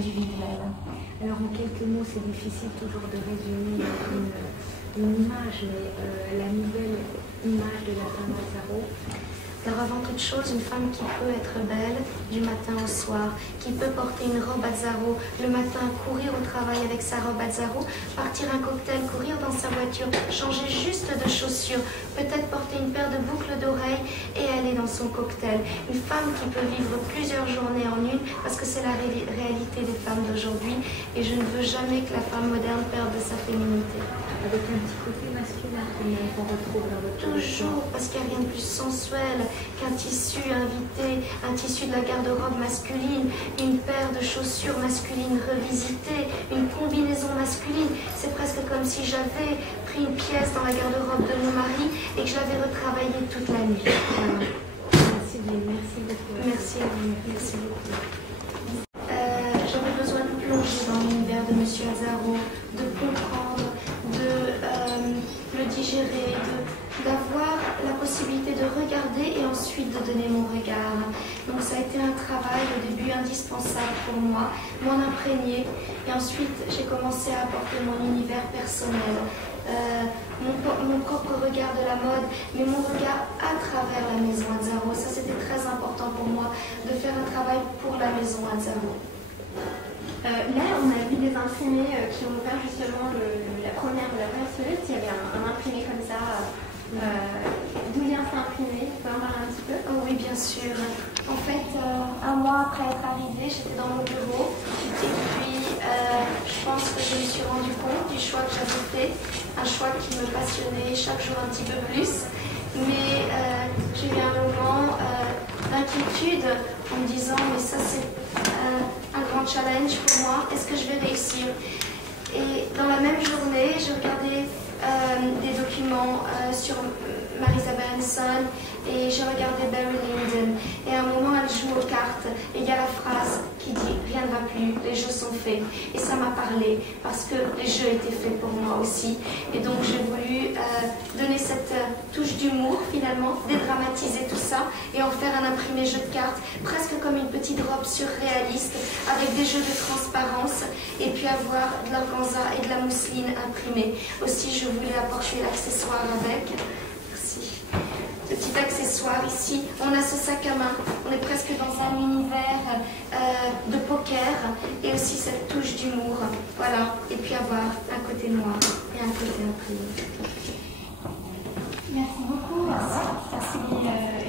individuelle. Alors en quelques mots, c'est difficile toujours de résumer une image, mais la nouvelle image de la femme Lazaro. Alors avant toute chose, une femme qui peut être belle du matin au soir, qui peut porter une robe Azzaro, le matin courir au travail avec sa robe Azzaro, partir un cocktail, courir dans sa voiture, changer juste de chaussures, peut-être porter une paire de boucles d'oreilles et aller dans son cocktail. Une femme qui peut vivre plusieurs journées en une, parce que c'est la réalité des femmes d'aujourd'hui, et je ne veux jamais que la femme moderne perde sa féminité. Avec un petit côté masculin qu'on retrouve dans votre toujours, parce qu'il n'y a rien de plus sensuel qu'un tissu invité, un tissu de la garde-robe masculine, une paire de chaussures masculines revisitées, une combinaison masculine. C'est presque comme si j'avais pris une pièce dans la garde-robe de mon mari et que je l'avais retravaillée toute la nuit. Voilà. Merci beaucoup. Merci à vous. Merci beaucoup. J'avais besoin de plonger dans l'univers de Monsieur Azzaro, de comprendre, de le digérer, d'avoir la possibilité de regarder et ensuite de donner mon regard. Donc ça a été un travail au début indispensable pour moi, m'en imprégner, et ensuite j'ai commencé à apporter mon univers personnel, mon propre regard de la mode, mais mon regard à travers la maison Azzaro. Ça c'était très important pour moi, de faire un travail pour la maison Azzaro. Là, on a vu des imprimés qui ont ouvert justement la première soliste. Il y avait un imprimé comme ça. D'où vient cet imprimé? Vous pouvez en parler un petit peu? Oh oui, bien sûr. En fait, un mois après être arrivée, j'étais dans mon bureau. Et puis, je pense que je me suis rendu compte du choix que j'avais fait. Un choix qui me passionnait chaque jour un petit peu plus. Mais j'ai eu un moment d'inquiétude en me disant, mais ça c'est un grand challenge pour moi, est-ce que je vais réussir? Et dans la même journée, je regardais des documents sur Marisa Berenson et je regardais Barry Lyndon. Et à un moment, elle joue aux cartes et il y a la phrase qui dit « Rien ne va plus, les jeux sont faits ». Et ça m'a parlé parce que les jeux étaient faits pour moi aussi. Et donc j'ai voulu donner cette touche d'humour finalement, dédramatiser tout ça et en faire un imprimé jeu de cartes, presque comme une petite robe surréaliste avec des jeux de transparence et puis avoir de l'organza et de la mousseline imprimée. Aussi, je voulais apporter l'accessoire avec. Merci. Le petit accessoire ici, on a ce sac à main, on est presque dans un univers de poker et aussi cette touche d'humour. Voilà, et puis avoir un côté noir et un côté imprimé. Merci beaucoup. Merci.